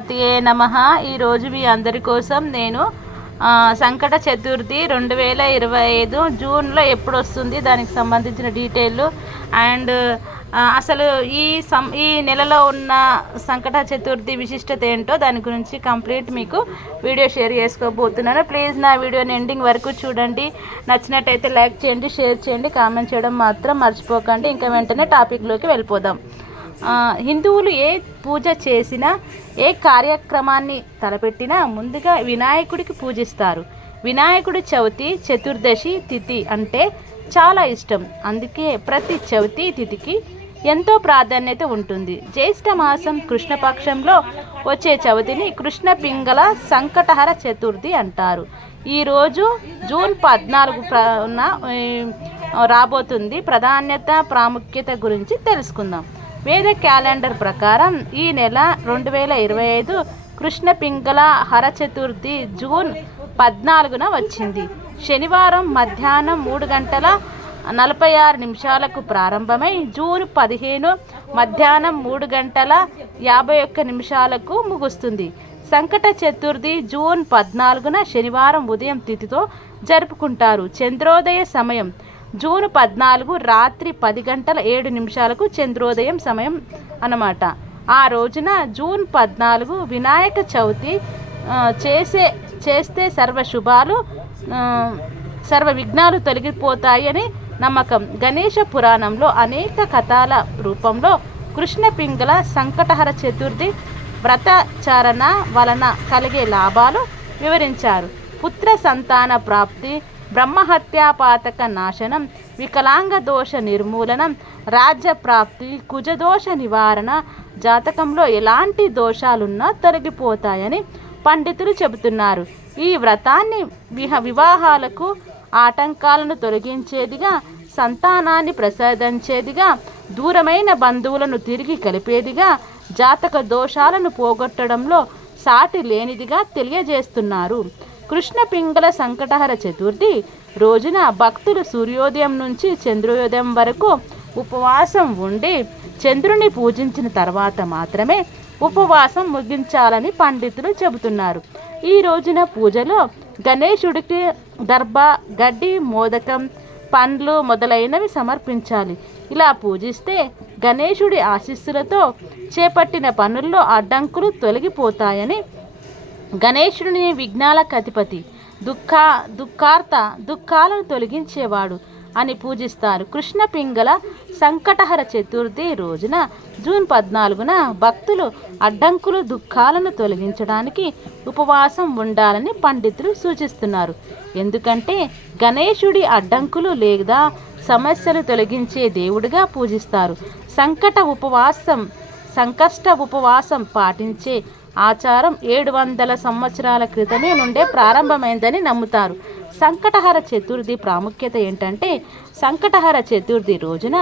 గణపతియే నమః. ఈరోజు మీ అందరి కోసం నేను సంకట చతుర్థి 2025 జూన్లో ఎప్పుడు వస్తుంది, దానికి సంబంధించిన డీటెయిల్ అండ్ అసలు ఈ నెలలో ఉన్న సంకట చతుర్థి విశిష్టత ఏంటో దాని గురించి కంప్లీట్ మీకు వీడియో షేర్ చేసుకోబోతున్నాను. ప్లీజ్ నా వీడియోని ఎండింగ్ వరకు చూడండి. నచ్చినట్టయితే లైక్ చేయండి, షేర్ చేయండి, కామెంట్ చేయడం మాత్రం మర్చిపోకండి. ఇంకా వెంటనే టాపిక్లోకి వెళ్ళిపోదాం. హిందువులు ఏ పూజ చేసినా, ఏ కార్యక్రమాన్ని తలపెట్టినా ముందుగా వినాయకుడికి పూజిస్తారు. వినాయకుడి చవితి చతుర్దశి తిథి అంటే చాలా ఇష్టం. అందుకే ప్రతి చవితి తిథికి ఎంతో ప్రాధాన్యత ఉంటుంది. జ్యేష్ఠ మాసం కృష్ణపక్షంలో వచ్చే చవితిని కృష్ణ పింగళ సంకటహర చతుర్థి అంటారు. ఈరోజు జూన్ 14న రాబోతుంది. ప్రాముఖ్యత గురించి తెలుసుకుందాం. వేద క్యాలెండర్ ప్రకారం ఈ నెల 2025 కృష్ణ పింగళ హర చతుర్థి జూన్ 14న వచ్చింది. శనివారం మధ్యాహ్నం 3:46 ప్రారంభమై జూన్ 15 మధ్యాహ్నం 3:51 ముగుస్తుంది. సంకట చతుర్థి జూన్ 14న శనివారం ఉదయం తిథితో జరుపుకుంటారు. చంద్రోదయ సమయం జూన్ 14 రాత్రి 10:07 చంద్రోదయం సమయం అన్నమాట. ఆ రోజున జూన్ 14 వినాయక చవితి చేస్తే సర్వ విఘ్నాలు తొలగిపోతాయి అని నమ్మకం. గణేష పురాణంలో అనేక కథల రూపంలో కృష్ణ పింగళ సంకటహర చతుర్థి వ్రతాచరణ వలన కలిగే లాభాలు వివరించారు. పుత్ర సంతాన ప్రాప్తి, బ్రహ్మహత్యాపాతక నాశనం, వికలాంగ దోష నిర్మూలనం, రాజ్య ప్రాప్తి, కుజదోష నివారణ, జాతకంలో ఎలాంటి దోషాలున్నా తొలగిపోతాయని పండితులు చెబుతున్నారు. ఈ వ్రతాన్ని వివాహాలకు ఆటంకాలను తొలగించేదిగా, సంతానాన్ని ప్రసాదించేదిగా, దూరమైన బంధువులను తిరిగి కలిపేదిగా, జాతక దోషాలను పోగొట్టడంలో సాటి లేనిదిగా తెలియజేస్తున్నారు. కృష్ణ పింగళ సంకటహర చతుర్థి రోజున భక్తులు సూర్యోదయం నుంచి చంద్రోదయం వరకు ఉపవాసం ఉండి చంద్రుని పూజించిన తర్వాత మాత్రమే ఉపవాసం ముగించాలని పండితులు చెబుతున్నారు. ఈ రోజున పూజలో గణేశుడికి దర్భ, గడ్డి, మోదకం, పండ్లు మొదలైనవి సమర్పించాలి. ఇలా పూజిస్తే గణేశుడి ఆశీస్సులతో చేపట్టిన పనుల్లో అడ్డంకులు తొలగిపోతాయని, గణేశుడిని విఘ్నాలకు అధిపతి, దుఃఖాలను తొలగించేవాడు అని పూజిస్తారు. కృష్ణ పింగళ సంకటహర చతుర్థి రోజున జూన్ 14న భక్తులు అడ్డంకులు, దుఃఖాలను తొలగించడానికి ఉపవాసం ఉండాలని పండితులు సూచిస్తున్నారు. ఎందుకంటే గణేశుడి అడ్డంకులు లేదా సమస్యలు తొలగించే దేవుడిగా పూజిస్తారు. సంకష్ట ఉపవాసం పాటించే ఆచారం 700 సంవత్సరాల క్రితమే నుండే ప్రారంభమైందని నమ్ముతారు. సంకటహర చతుర్థి ప్రాముఖ్యత ఏంటంటే, సంకటహర చతుర్థి రోజున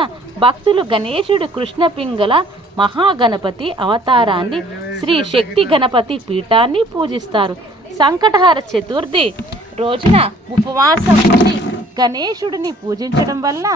భక్తులు గణేశుడు కృష్ణ పింగళ మహాగణపతి అవతారాన్ని, శ్రీ శక్తి గణపతి పీఠాన్ని పూజిస్తారు. సంకటహర చతుర్థి రోజున ఉపవాసం ఉండి గణేశుడిని పూజించడం వల్ల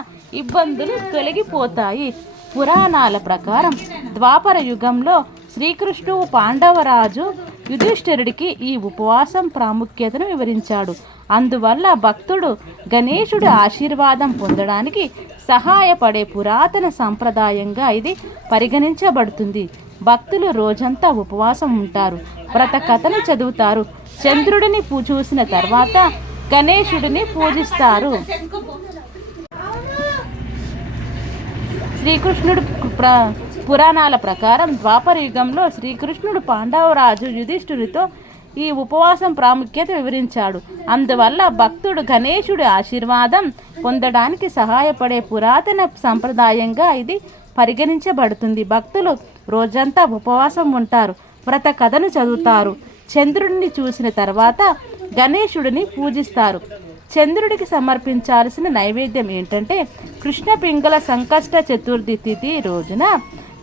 ఇబ్బందులు తొలగిపోతాయి. పురాణాల ప్రకారం ద్వాపర యుగంలో శ్రీకృష్ణుడు పాండవరాజు యుధిష్ఠిరుడికి ఈ ఉపవాసం ప్రాముఖ్యతను వివరించాడు. అందువల్ల భక్తుడు గణేశుడి ఆశీర్వాదం పొందడానికి సహాయపడే పురాతన సంప్రదాయంగా ఇది పరిగణించబడుతుంది. భక్తులు రోజంతా ఉపవాసం ఉంటారు, వ్రత కథను చదువుతారు, చంద్రుడిని చూసిన తర్వాత గణేశుడిని పూజిస్తారు. శ్రీకృష్ణుడు పురాణాల ప్రకారం ద్వాపర యుగంలో శ్రీకృష్ణుడు పాండవరాజు యుధిష్ఠిరుడితో ఈ ఉపవాసం ప్రాముఖ్యత వివరించాడు. అందువల్ల భక్తుడు గణేశుడి ఆశీర్వాదం పొందడానికి సహాయపడే పురాతన సంప్రదాయంగా ఇది పరిగణించబడుతుంది. భక్తులు రోజంతా ఉపవాసం ఉంటారు, వ్రత కథను చదువుతారు, చంద్రుడిని చూసిన తర్వాత గణేశుడిని పూజిస్తారు. చంద్రుడికి సమర్పించాల్సిన నైవేద్యం ఏంటంటే, కృష్ణ పింగళ సంకష్ట చతుర్థి తిథి రోజున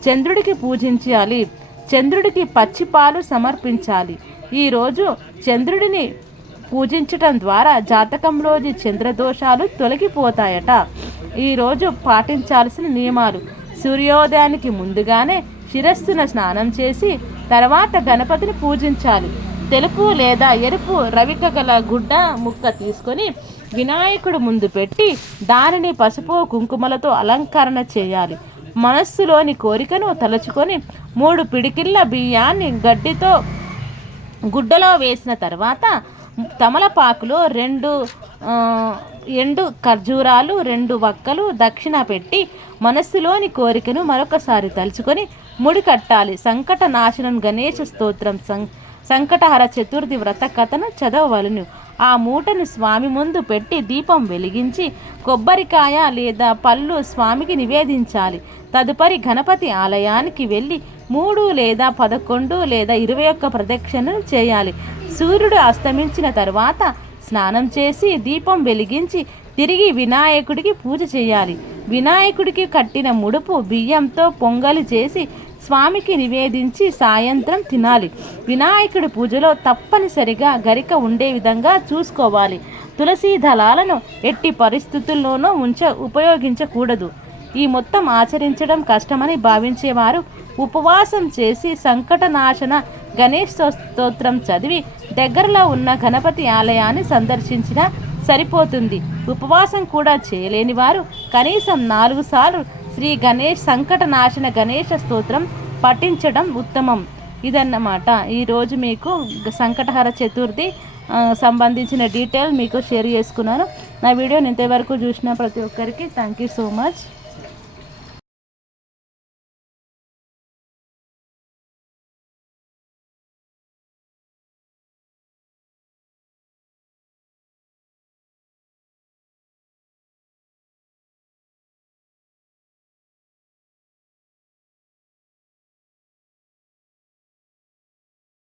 చంద్రుడికి పూజించాలి. చంద్రుడికి పచ్చిపాలు సమర్పించాలి. ఈరోజు చంద్రుడిని పూజించటం ద్వారా జాతకంలోని చంద్రదోషాలు తొలగిపోతాయట. ఈరోజు పాటించాల్సిన నియమాలు: సూర్యోదయానికి ముందుగానే శిరస్సున స్నానం చేసి తర్వాత గణపతిని పూజించాలి. తెలుపు లేదా ఎరుపు రవిక గల గుడ్డ ముక్క తీసుకొని వినాయకుడు ముందు పెట్టి దానిని పసుపు కుంకుమలతో అలంకరణ చేయాలి. మనస్సులోని కోరికను తలుచుకొని 3 పిడికిళ్ళ బియ్యాన్ని గుడ్డలో వేసిన తర్వాత తమలపాకులో 2 ఎండు ఖర్జూరాలు 2 వక్కలు దక్షిణ పెట్టి మనస్సులోని కోరికను మరొకసారి తలుచుకొని ముడి కట్టాలి. సంకట నాశనం గణేష స్తోత్రం సంకటహర చతుర్థి వ్రత కథను చదవవలను. ఆ మూటను స్వామి ముందు పెట్టి దీపం వెలిగించి కొబ్బరికాయ లేదా పళ్ళు స్వామికి నివేదించాలి. తదుపరి గణపతి ఆలయానికి వెళ్ళి 3 లేదా 11 లేదా 21 ప్రదక్షిణలు చేయాలి. సూర్యుడు అస్తమించిన తర్వాత స్నానం చేసి దీపం వెలిగించి తిరిగి వినాయకుడికి పూజ చేయాలి. వినాయకుడికి కట్టిన ముడుపు బియ్యంతో పొంగలి చేసి స్వామికి నివేదించి సాయంత్రం తినాలి. వినాయకుడి పూజలో తప్పనిసరిగా గరిక ఉండే విధంగా చూసుకోవాలి. తులసి దళాలను ఎట్టి పరిస్థితుల్లోనూ ఉపయోగించకూడదు. ఈ మొత్తం ఆచరించడం కష్టమని భావించేవారు ఉపవాసం చేసి సంకటనాశన గణేష్ స్తోత్రం చదివి దగ్గరలో ఉన్న గణపతి ఆలయాన్ని సందర్శించినా సరిపోతుంది. ఉపవాసం కూడా చేయలేని వారు కనీసం 4 సార్లు శ్రీ గణేష్ సంకటనాశన గణేష స్తోత్రం పఠించడం ఉత్తమం. ఇదన్నమాట ఈరోజు మీకు సంకటహర చతుర్థి సంబంధించిన డీటెయిల్ మీకు షేర్ చేసుకున్నాను. నా వీడియోని ఇంతవరకు చూసిన ప్రతి ఒక్కరికి థ్యాంక్ యూ సో మచ్.